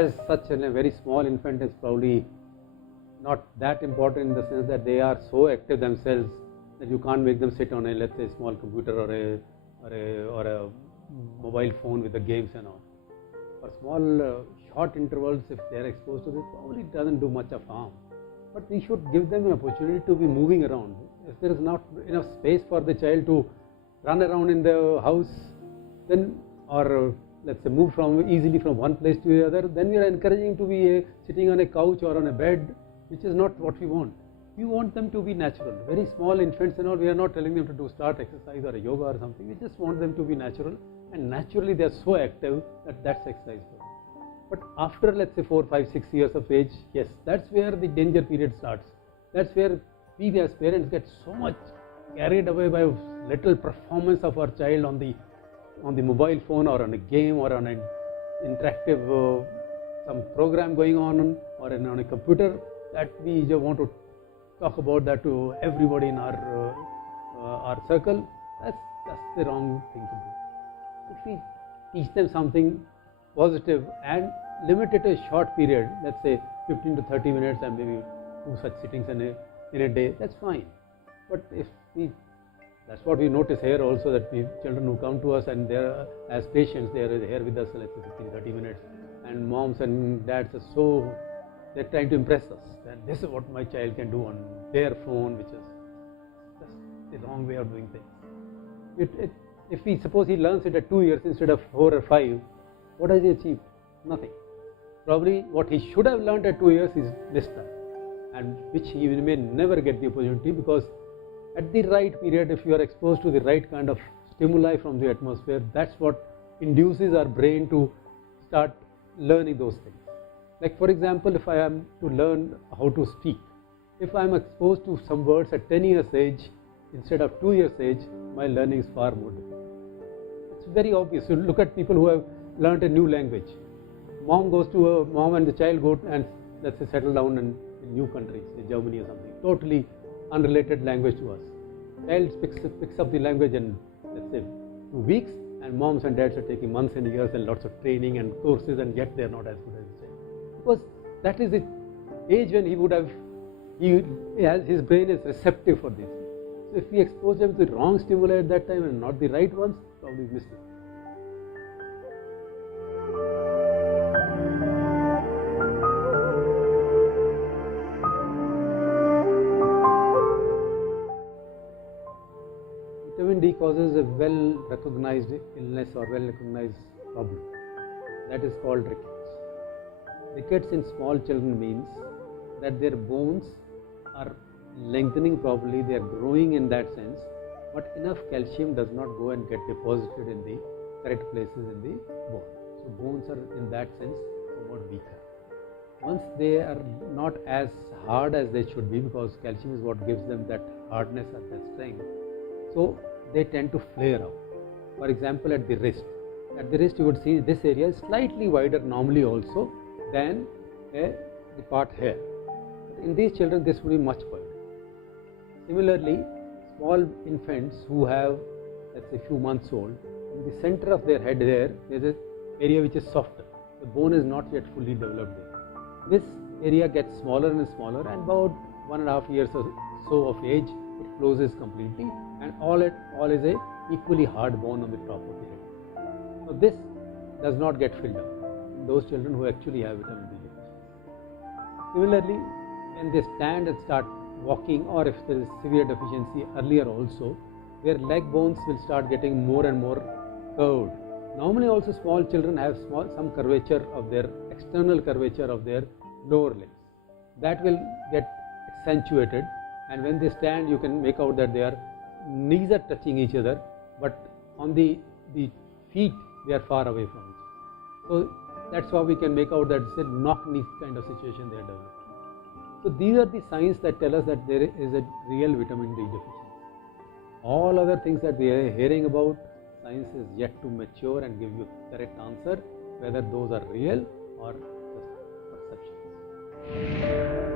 as such a very small infant is probably not that important in the sense that they are so active themselves that you can't make them sit on a, let's say, small computer or a mobile phone with the games and all. For small short intervals, if they are exposed to this, probably it doesn't do much of harm. But we should give them an opportunity to be moving around. If there is not enough space for the child to run around in the house, then, or let's say move easily from one place to the other, then we are encouraging to be sitting on a couch or on a bed, which is not what we want. We want them to be natural. Very small infants and all, we are not telling them to start exercise or a yoga or something. We just want them to be natural, and naturally they are so active that that's exercise for them. But after, let's say, 4, 5, 6 years of age, yes, that's where the danger period starts. That's where we as parents get so much carried away by little performance of our child on the mobile phone or on a game or on an interactive some program going on or on a computer, that we just want to talk about that to everybody in our circle. That's the wrong thing to do. If we teach them something positive and limit it to a short period, let's say 15 to 30 minutes and maybe 2 such sittings in a day, that's fine. But if that's what we notice here also, that children who come to us and they're as patients, they are here with us, let's say 15, 30 minutes, and moms and dads are so, they're trying to impress us that this is what my child can do on their phone, which is just the wrong way of doing things. If we suppose he learns it at 2 years instead of 4 or 5, what has he achieved? Nothing. Probably what he should have learned at 2 years is missed that, and which he may never get the opportunity, because at the right period, if you are exposed to the right kind of stimuli from the atmosphere, that's what induces our brain to start learning those things. Like for example, if I am to learn how to speak, if I am exposed to some words at 10 years age instead of 2 years age, my learning is far more difficult. It's very obvious. You look at people who have learned a new language. Mom and the child go and, let's say, settle down in new countries, say Germany or something, totally unrelated language to us. Child picks up the language in, let's say, 2 weeks, and moms and dads are taking months and years and lots of training and courses, and yet they are not as good as the child. Because that is the age when his brain is receptive for this. So if we expose them to the wrong stimuli at that time and not the right ones, probably miss it. Vitamin D causes a well-recognized illness or well-recognized problem. That is called rickets. Rickets in small children means that their bones are lengthening properly, they are growing in that sense, but enough calcium does not go and get deposited in the correct places in the bone. So bones are in that sense somewhat weaker. Once they are not as hard as they should be, because calcium is what gives them that hardness and that strength, so they tend to flare out. For example, at the wrist. At the wrist you would see this area is slightly wider normally also than the part here. But in these children this would be much wider. Similarly, small infants who have, let's say, few months old, in the center of their head there is an area which is softer. The bone is not yet fully developed there. This area gets smaller and smaller, and about 1.5 years or so of age it closes completely, and all is a equally hard bone on the top of the head. So this does not get filled up in those children who actually have vitamin D deficiency. Similarly, when they stand and start walking, or if there is severe deficiency earlier also, their leg bones will start getting more and more curved. Normally also small children have some curvature of their external curvature of their lower legs. That will get accentuated, and when they stand you can make out that their knees are touching each other, but on the feet they are far away from each other. So that's how we can make out that it's a knock-knee kind of situation they are developing. So these are the signs that tell us that there is a real vitamin D deficiency. All other things that we are hearing about, science is yet to mature and give you a correct answer whether those are real or just perceptions.